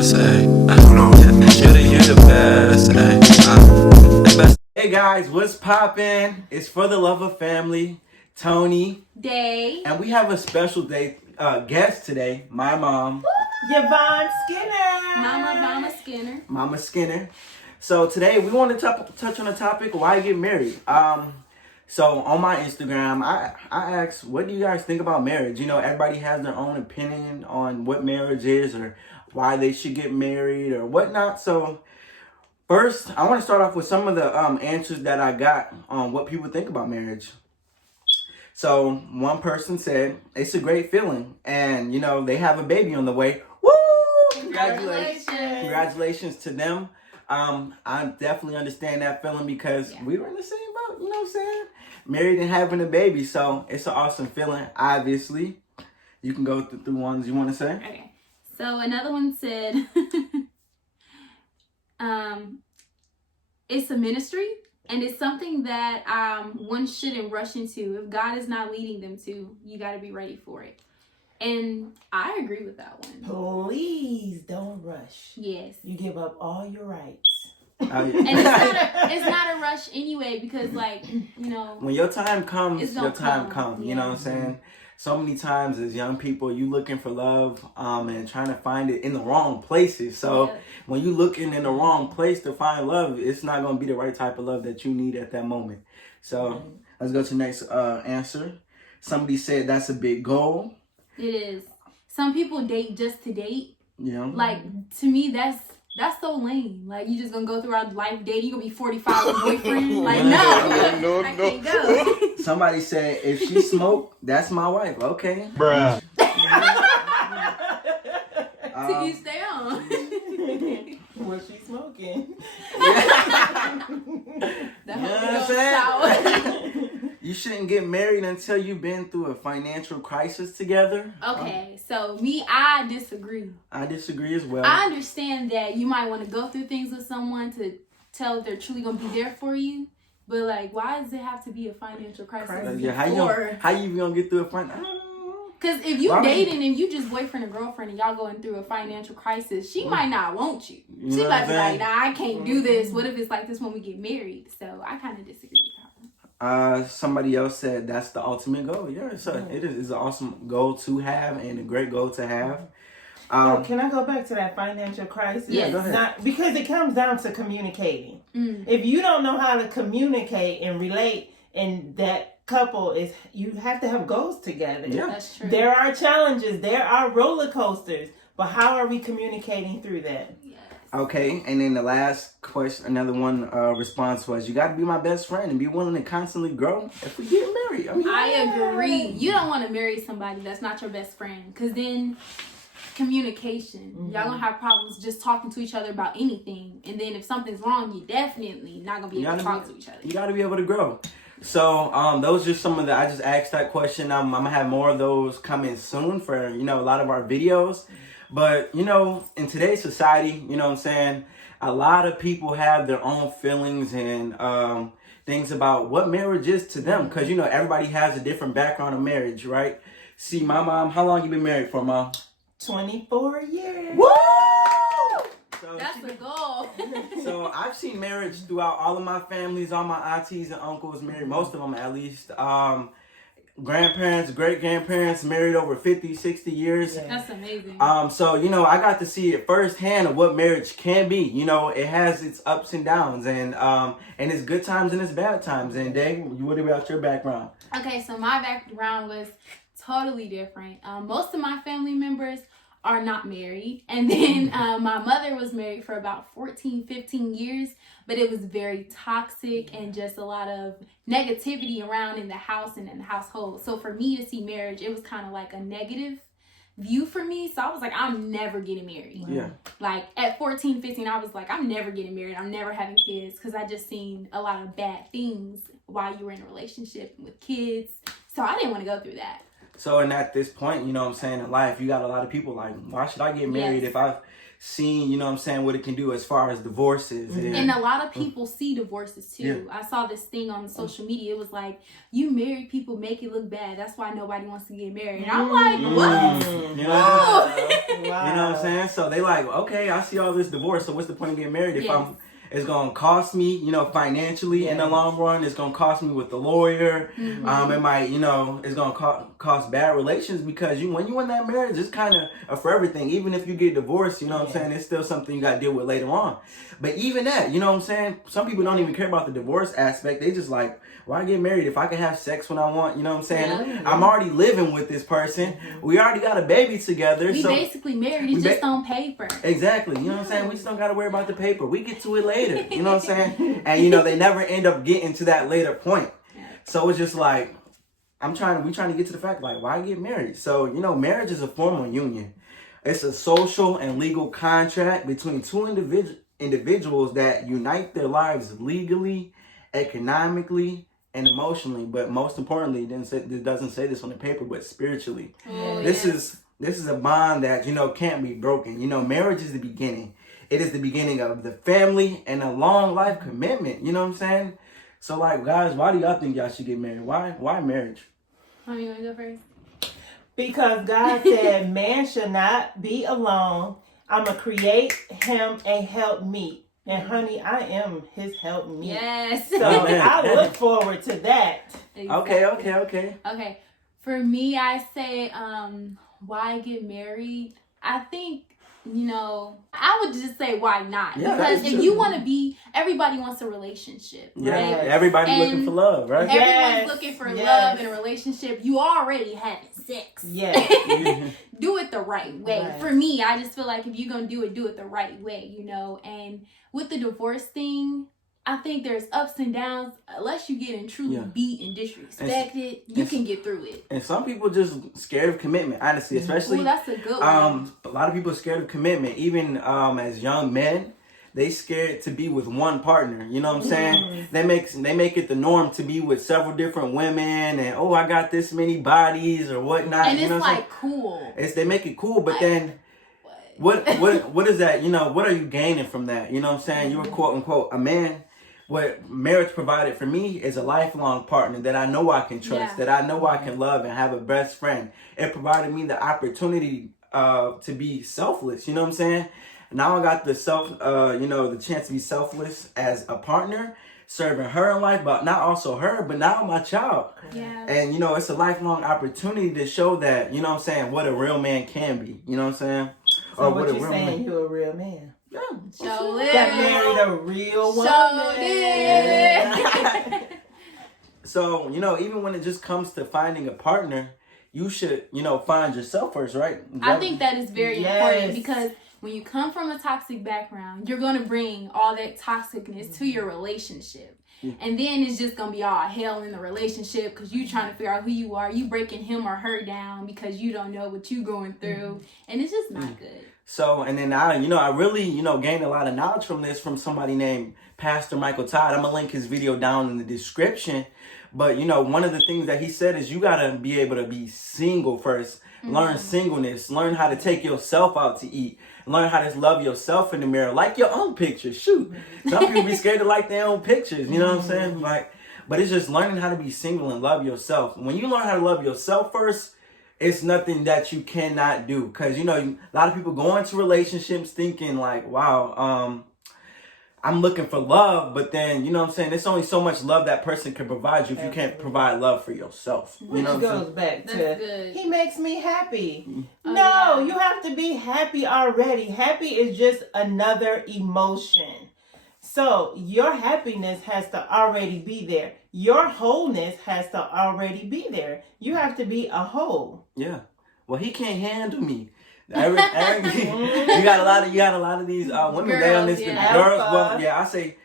best, ayy. You're the best, ayy. Hey guys, what's poppin'? It's For the Love of Family, Tony, Day, and we have a special guest today, my mom, Yvonne Skinner. Mama Skinner. Mama Skinner. So today we want to touch on the topic, why get married? So on my Instagram, I asked, what do you guys think about marriage? You know, everybody has their own opinion on what marriage is or why they should get married or whatnot. So first, I want to start off with some of the answers that I got on what people think about marriage. So one person said, it's a great feeling. And, you know, they have a baby on the way. Woo! Congratulations to them. I definitely understand that feeling because we were in the same boat, you know what I'm saying? Married and having a baby. So it's an awesome feeling, obviously. You can go through ones you want to say. Okay. So another one said, it's a ministry and it's something that one shouldn't rush into. If God is not leading them to, you got to be ready for it. And I agree with that one. Please don't rush. Yes. You give up all your rights. And it's not a rush anyway because, like, you know, when your time comes, your time comes. Yeah. You know what I'm saying? So many times as young people, you looking for love and trying to find it in the wrong places. So when you looking in the wrong place to find love, it's not going to be the right type of love that you need at that moment. So let's go to the next answer. Somebody said that's a big goal. It is. Some people date just to date. Yeah. Like, to me, that's so lame. Like, you just gonna go throughout life dating. You gonna be 45 with a boyfriend. Like, no. I can't go. Somebody said, if she smoke, that's my wife. Okay. Bruh. To each their own. What's she smoking? You know what I'm saying? You shouldn't get married until you've been through a financial crisis together. Okay, so I disagree. I disagree as well. I understand that you might want to go through things with someone to tell if they're truly going to be there for you. But, like, why does it have to be a financial crisis? Yeah, how you even going to get through a financial? Because if you dating and you just boyfriend and girlfriend and y'all going through a financial crisis, she might not want you. She might be like, nah, I can't do this. What if it's like this when we get married? So I kind of disagree with that one. Somebody else said that's the ultimate goal. Yeah, so it is an awesome goal to have and a great goal to have. Can I go back to that financial crisis? Yes. Go ahead. Because it comes down to communicating. If you don't know how to communicate and relate, and that couple you have to have goals together. Yeah, that's true. There are challenges, there are roller coasters, but how are we communicating through that? Yes. Okay, and then the last question, another one response was, you got to be my best friend and be willing to constantly grow if we get married. I agree. You don't want to marry somebody that's not your best friend, because then communication, y'all gonna have problems just talking to each other about anything, and then if something's wrong, you definitely not gonna be able to talk to each other. You got to be able to grow. So those are some of I just asked that question. I'm gonna have more of those coming soon for a lot of our videos. But in today's society, you know what I'm saying, a lot of people have their own feelings and things about what marriage is to them, because everybody has a different background of marriage, right? See, my mom, how long you been married for, Mom? 24 years. Woo! So That's the goal. So I've seen marriage throughout all of my families, all my aunties and uncles married, most of them at least. Grandparents, great-grandparents married over 50, 60 years. Yeah. That's amazing. So, I got to see it firsthand of what marriage can be. It has its ups and downs and it's good times and it's bad times. And Dave, what about your background? Okay, so my background was totally different. Most of my family members are not married. And then my mother was married for about 14, 15 years, but it was very toxic and just a lot of negativity around in the house and in the household. So for me to see marriage, it was kind of like a negative view for me. So I was like, I'm never getting married. Yeah. Like at 14, 15, I was like, I'm never getting married. I'm never having kids, because I just seen a lot of bad things while you were in a relationship with kids. So I didn't want to go through that. So, and at this point, in life, you got a lot of people like, why should I get married if I've seen, what it can do as far as divorces. And a lot of people see divorces too. Yeah. I saw this thing on social media. It was like, you married people make it look bad. That's why nobody wants to get married. And I'm like, what? Wow. Wow. You know what I'm saying? So they like, okay, I see all this divorce. So what's the point of getting married if it's gonna cost me, financially in the long run. It's gonna cost me with the lawyer. It might, it's gonna cost bad relations because when you in that marriage, it's kind of for everything. Even if you get divorced, you know what I'm saying, it's still something you gotta deal with later on. But even that, you know what I'm saying, some people don't even care about the divorce aspect. They just like, why get married if I can have sex when I want? You know what I'm saying? Yeah. I'm already living with this person. We already got a baby together. We basically married. It's just on paper. Exactly. You know what I'm saying? We just don't got to worry about the paper. We get to it later. You know what I'm saying? And, they never end up getting to that later point. So it's just like, we trying to get to the fact, like, why get married? So, marriage is a formal union. It's a social and legal contract between two individuals that unite their lives legally, economically, and emotionally, but most importantly, it doesn't say this on the paper, but spiritually. This is a bond that can't be broken. Marriage is the beginning. It is the beginning of the family and a long life commitment. You know what I'm saying? So, like, guys, why do y'all think y'all should get married? Why marriage? You want to go first? Because God said, "Man should not be alone. I'm gonna create him a helpmeet." And honey, I am his helpmeet. Yes. So I look forward to that. Exactly. Okay. For me, I say, why get married? I think, I would just say why not? Yeah, because if you want to everybody wants a relationship, right? Everybody looking for love, right? Everyone's looking for love in a relationship. You already having sex. Yes. Do it the right way. Right. For me, I just feel like if you're going to do it the right way, and with the divorce thing, I think there's ups and downs. Unless you get truly beat and disrespected, you can get through it. And some people just scared of commitment, honestly, especially. Ooh, that's a good one. A lot of people are scared of commitment. Even as young men, they scared to be with one partner. You know what I'm saying? They make it the norm to be with several different women, and I got this many bodies or whatnot. And it's like cool. They make it cool, but then. What is that? What are you gaining from that? You know what I'm saying? You're quote unquote a man. What marriage provided for me is a lifelong partner that I know I can trust, that I know I can love and have a best friend. It provided me the opportunity to be selfless. You know what I'm saying? Now I got the chance to be selfless as a partner, serving her in life, but not also her, but now my child. Yeah. And it's a lifelong opportunity to show that, what a real man can be. You know what I'm saying? So what you're saying, you're a real man. Yeah. Show it. That married a real woman. Show it. So, even when it just comes to finding a partner, you should, find yourself first, right? I think that is very important because when you come from a toxic background, you're going to bring all that toxicness to your relationship. And then it's just going to be all hell in the relationship because you trying to figure out who you are. You breaking him or her down because you don't know what you going through. And it's just not good. So, and then I really, gained a lot of knowledge from this from somebody named Pastor Michael Todd. I'm going to link his video down in the description. But, one of the things that he said is you got to be able to be single first. Learn singleness. Learn how to take yourself out to eat. Learn how to love yourself in the mirror. Like your own pictures. Shoot. Some people be scared to like their own pictures. You know what I'm saying? But it's just learning how to be single and love yourself. When you learn how to love yourself first, it's nothing that you cannot do. Because, a lot of people go into relationships thinking like, wow, I'm looking for love, but then, you know what I'm saying, there's only so much love that person can provide you if you can't provide love for yourself. Which goes back to, he makes me happy. Oh, no, you have to be happy already. Happy is just another emotion. So your happiness has to already be there. Your wholeness has to already be there. You have to be a whole. Yeah. Well, he can't handle me. Eric, you got a lot of these women girls, there on this girls. Well, I say,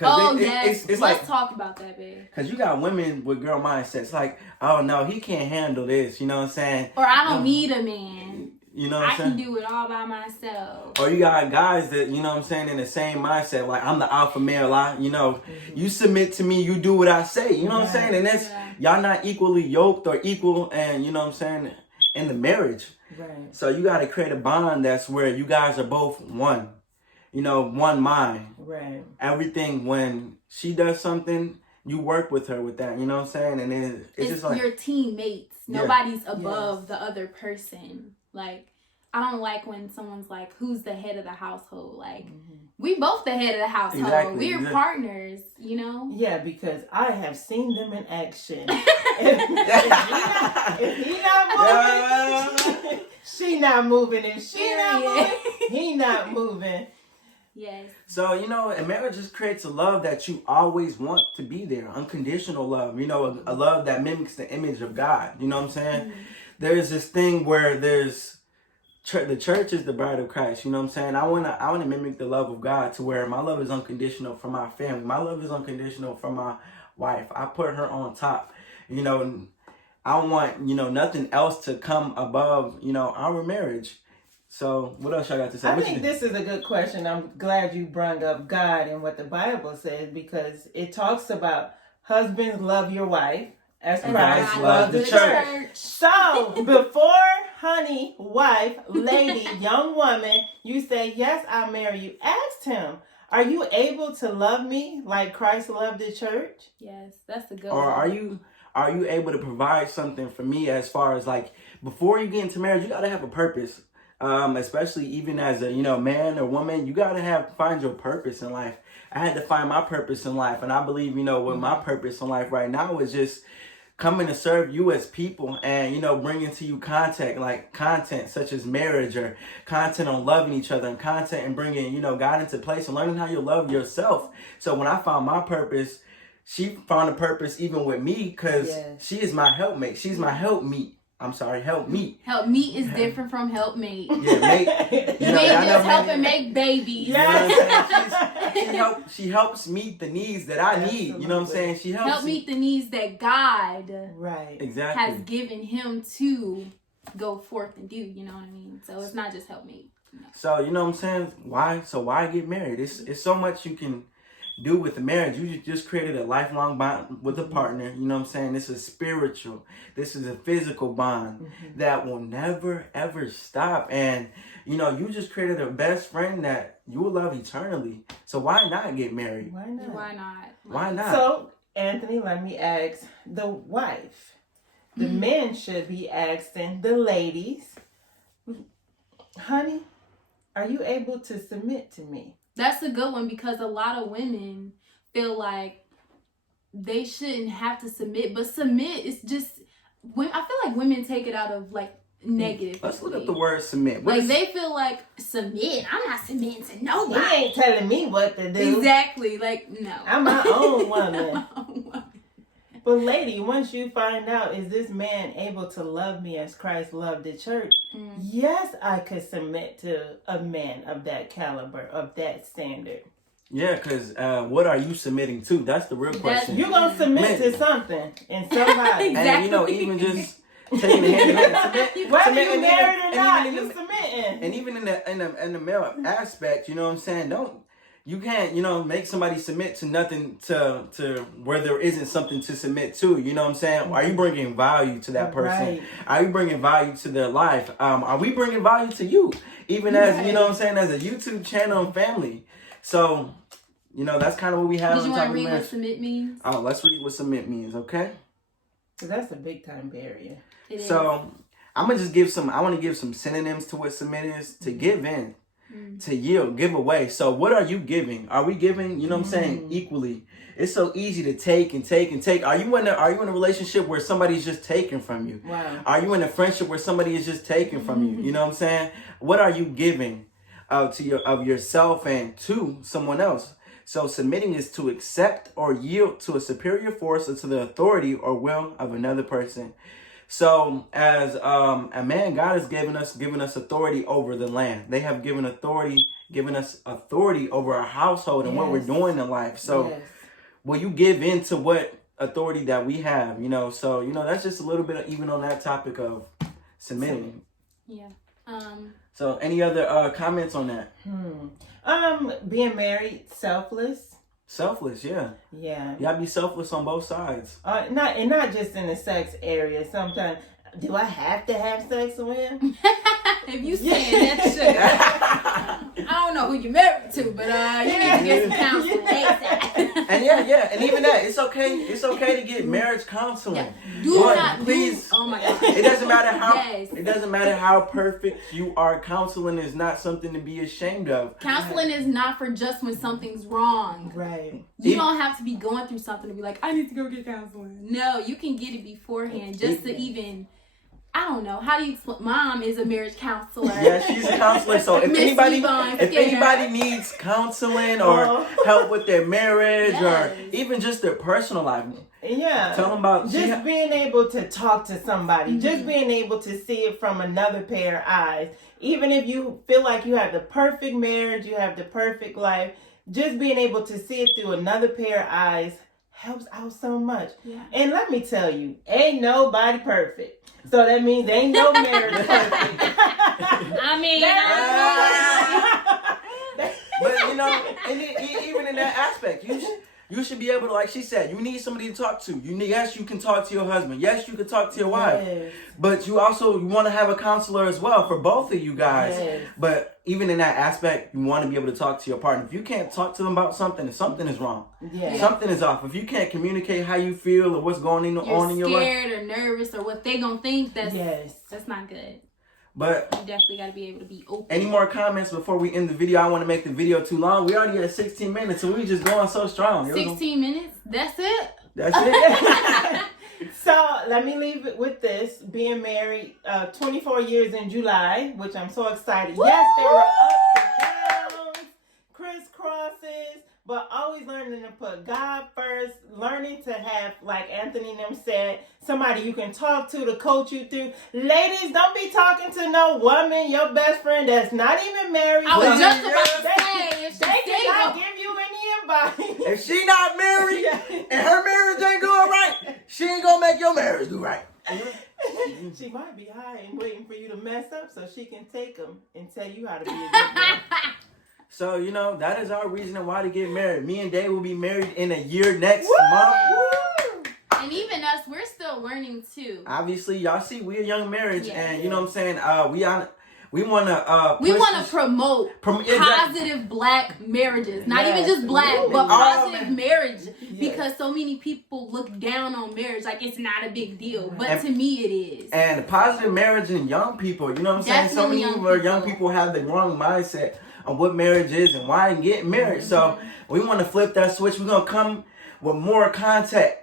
yes. it's Let's like talk about that, babe. Because you got women with girl mindsets like, oh no, he can't handle this. You know what I'm saying? Or I don't need a man. You know what I'm saying? I can do it all by myself. Or you got guys that, you know what I'm saying, in the same mindset, like I'm the alpha male. You submit to me, you do what I say. You know what I'm saying? And that's y'all not equally yoked or equal, and you know what I'm saying, in the marriage. Right. So you got to create a bond that's where you guys are both one. One mind. Right. Everything, when she does something, you work with her with that. You know what I'm saying? And then it's just like your teammates. Nobody's above the other person. Like, I don't like when someone's like, who's the head of the household? Like, we both the head of the household. Exactly. We're partners, you know? Yeah, because I have seen them in action. If he not moving, she not moving. If she not moving, he not moving. Yes. So, you know, and marriage just creates a love that you always want to be there. Unconditional love. You know, a love that mimics the image of God. You know what I'm saying? There's this thing where there's the church is the bride of Christ. You know what I'm saying? I wanna mimic the love of God to where my love is unconditional for my family. My love is unconditional for my wife. I put her on top. You know, I want, you know, nothing else to come above, you know, our marriage. So what else I got to say? I think this is a good question. I'm glad you brought up God and what the Bible says, because it talks about husbands love your wife as Christ loved the church. So before honey, wife, lady, young woman, you say, yes, I'll marry you. Ask him, are you able to love me like Christ loved the church? Yes, that's a good or one. are you able to provide something for me as far as like before you get into marriage, you gotta have a purpose. Especially even as a, you know, man or woman, you gotta find your purpose in life. I had to find my purpose in life, and I believe, you know, what my purpose in life right now is just coming to serve you as people, and, you know, bringing to you content such as marriage, or content on loving each other, and content and bringing, you know, God into place and learning how you love yourself. So when I found my purpose, she found a purpose even with me, because she is my helpmate. She's my helpmeet. I'm sorry, help me. Help meet is different from help mate. Yeah, mate. You know, Mate I know just helping make babies. You know what I'm saying? She helps meet the needs that I need. You know what I'm saying? She helps meet the needs that God exactly has given him to go forth and do. You know what I mean? So it's not just help me. So you know what I'm saying? Why get married? It's so much you can do with the marriage. You just created a lifelong bond with a partner. You know what I'm saying? This is spiritual. This is a physical bond that will never ever stop. And you know, you just created a best friend that you will love eternally. So why not get married? Why not? Why not? Why not? So Anthony, let me ask the wife. The men should be asking the ladies, honey, are you able to submit to me? That's a good one, because a lot of women feel like they shouldn't have to submit, but submit is just, I feel like women take it out of like negative. Let's look up the word submit. Like they feel like, submit? I'm not submitting to nobody. He ain't telling me what to do. Exactly. Like, no. I'm my own woman. But lady, once you find out, is this man able to love me as Christ loved the church? Yes, I could submit to a man of that caliber, of that standard. Yeah, because what are you submitting to? That's the real question. You're going to submit to something and somebody. Exactly. And, you know, even just taking the hand in hand. Whether you married or not, you're submitting. And even in the male aspect, you know what I'm saying? You can't, you know, make somebody submit to nothing to where there isn't something to submit to. You know what I'm saying? Are you bringing value to that person? Right. Are you bringing value to their life? Are we bringing value to you? Even as, you know what I'm saying, as a YouTube channel and family. So, you know, that's kind of what we have. Did you want to read what submit means? Oh, let's read what submit means, okay? So that's a big time barrier. So I'm gonna just I want to give some synonyms to what submit is. To give in, to yield, give away. So what are you giving? Are we giving, you know what I'm saying, equally? It's so easy to take and take and take. Are you in a relationship where somebody's just taking from you? Wow. Are you in a friendship where somebody is just taking from you? You know what I'm saying? What are you giving of yourself and to someone else? So submitting is to accept or yield to a superior force or to the authority or will of another person. So as a man, God has given us authority over the land. They have given us authority over our household and what we're doing in life. So will you give in to what authority that we have? You know, so, you know, that's just a little bit even on that topic of submitting. Yeah. So any other comments on that? Being married, selfless. Selfless, yeah. Yeah. You gotta be selfless on both sides. Not just in the sex area. Sometimes, do I have to have sex with him? If you saying that shit, I don't know who you married to, but you need to get some counseling ASAP. And yeah, and even that, it's okay. It's okay to get marriage counseling. Yeah. Do But not please. Oh my God. It doesn't matter how. Yes. It doesn't matter how perfect you are. Counseling is not something to be ashamed of. Counseling is not for just when something's wrong. Right. You don't have to be going through something to be like, I need to go get counseling. No, you can get it beforehand just to even, I don't know. How do you explain? Mom is a marriage counselor. Yeah, she's a counselor. So if Miss anybody, Yvonne if Skinner. anybody needs counseling or help with their marriage Yes. or even just their personal life, Yeah. tell them about just being able to talk to somebody, just being able to see it from another pair of eyes. Even if you feel like you have the perfect marriage, you have the perfect life, just being able to see it through another pair of eyes helps out so much. Yeah. And let me tell you, ain't nobody perfect. So that means ain't no marriage perfect. I mean, But you know, even in that aspect, you should be able to, like she said, you need somebody to talk to. Yes, you can talk to your husband. Yes, you can talk to your wife. Yes. But you want to have a counselor as well for both of you guys. Yes. But even in that aspect, you want to be able to talk to your partner. If you can't talk to them about something, something is wrong. Yeah. Something is off. If you can't communicate how you feel or what's going on in your life. You're scared or nervous or what they gonna think. That's not good. But you definitely got to be able to be open. Any more comments before we end the video? I don't want to make the video too long. We already at 16 minutes, and we just going so strong. 16 minutes? That's it? That's it. So let me leave it with this. Being married 24 years in July, which I'm so excited. Woo! Yes, there were ups and downs, crisscrosses, but always learning to put God first, learning to have, like Anthony and them said, somebody you can talk to coach you through. Ladies, don't be talking to no woman, your best friend that's not even married. I was just about to say, if they she's cannot single. give you any advice. If she not married and her marriage ain't doing right, she ain't gonna make your marriage do right. She might be high and waiting for you to mess up so she can take them and tell you how to be a good girl. So, you know, that is our reason why to get married. Me and Dave will be married in a year next Woo! month. Woo! And even us, we're still learning too. Obviously, y'all see, we're a young marriage, Yeah. and you know what I'm saying? We want to We want to promote exactly. positive black marriages. Not even Yes. just black, Ooh. but Oh, positive man. marriage. Yes. Because so many people look down on marriage like it's not a big deal. But And- to me, it is. And positive marriage in young people, you know what I'm saying? So Definitely many young people have the wrong mindset on what marriage is and why get married. So we want to flip that switch. We're going to come with more content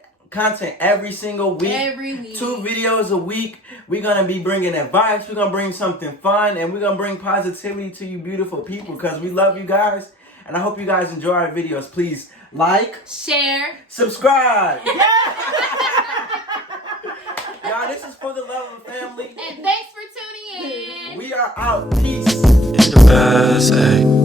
every single week. Every week. 2 videos a week. We're going to be bringing advice. We're going to bring something fun. And we're going to bring positivity to you beautiful people because we love you guys. And I hope you guys enjoy our videos. Please like, Share. subscribe. Y'all, this is for the love of family. And thanks for tuning in. We are out. Peace. In the past, ayy.